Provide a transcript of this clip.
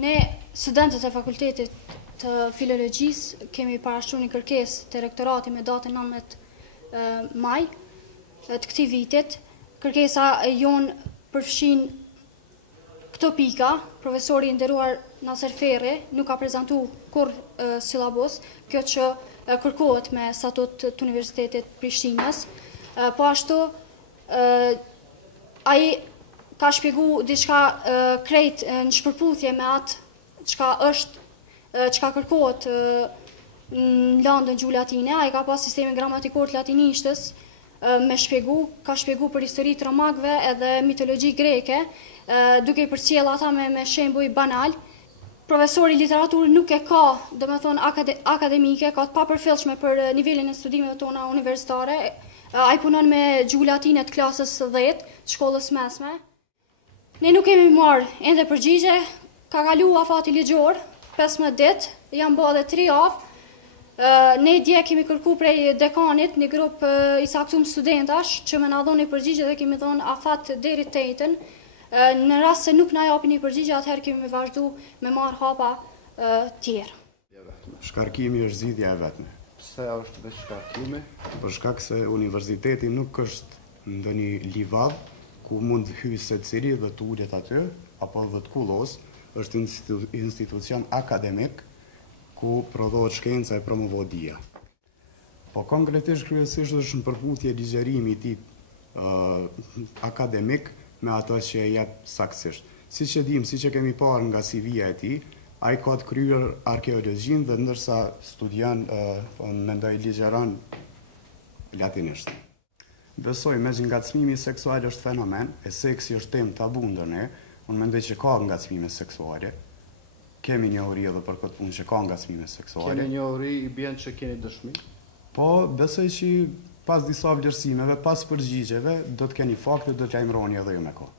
Ne, studentët e fakultetit të filologjisë, kemi parashtruar një kërkesë te rektorati me datën 19 maj të këtij vitit. Kërkesa jon përfshin këto pika. Profesori i nderuar Naser Ferri nuk ka prezantuar kurrë sillabus, kjo që kërkohet me statut të Universitetit Prishtinës. Po ashtu ai ka shpjegu diçka krejt në shpërputhje me atë çka kërkohet në landën gjuhë latine. Ai ka pas sistemin gramatikor të latinishtës me shpjegu, ka shpjegu për histori të romakëve edhe mitologji greke, duke i përcjell ata me shembuj banal. Profesori literaturë nuk e ka, domethënë akademike, ka të papërfillshme për nivelin e studimeve tona universitare. Ai punon me gjuhë latine të klasës 10, të shkollës mesme. Ne nuk kemi marrë ende përgjigje, ka kalu afati ligjor, 15 ditë, janë bërë edhe 3 javë. Ne dje kemi kërku prej dekanit një grup i saktum studentash që me na dhoni përgjigje dhe kemi dhënë afat deri të 8-ën. Në rast se nuk na japin një përgjigje, atëherë kemi vazhdu me marrë hapa tjerë. Shkarkimi është zgjidhja e vetme. Pse është veç shkarkimi? Për shkak se universiteti nuk është ndonjë livadh ku mund hyjë secili dhe të ulet aty, apo dhe të kullos, është institucion akademik ku prodhohet shkenca e promovohet dia. Po konkretisht kryesisht është në përputhje ligjerimi i tij akademik me ato që e jep saktësisht. Siç e dim, siç e kemi parë nga CV-ja e tij, ai ka të kryer arkeologjinë dhe ndërsa studion mendoj ligjeron latinisht. Besoj me që ngacmimi seksual është fenomen, e seksi është temë tabu ndër ne, unë mendoj që ka ngacmime seksuale. Kemi njohuri edhe për këtë punë që ka ngacmime seksuale. Keni njohuri, i bjen që keni dëshmi? Po, besoj që pas disa vlerësimeve, pas përgjigjeve, do të keni fakte, do të lajmëroni edhe ju me kohë.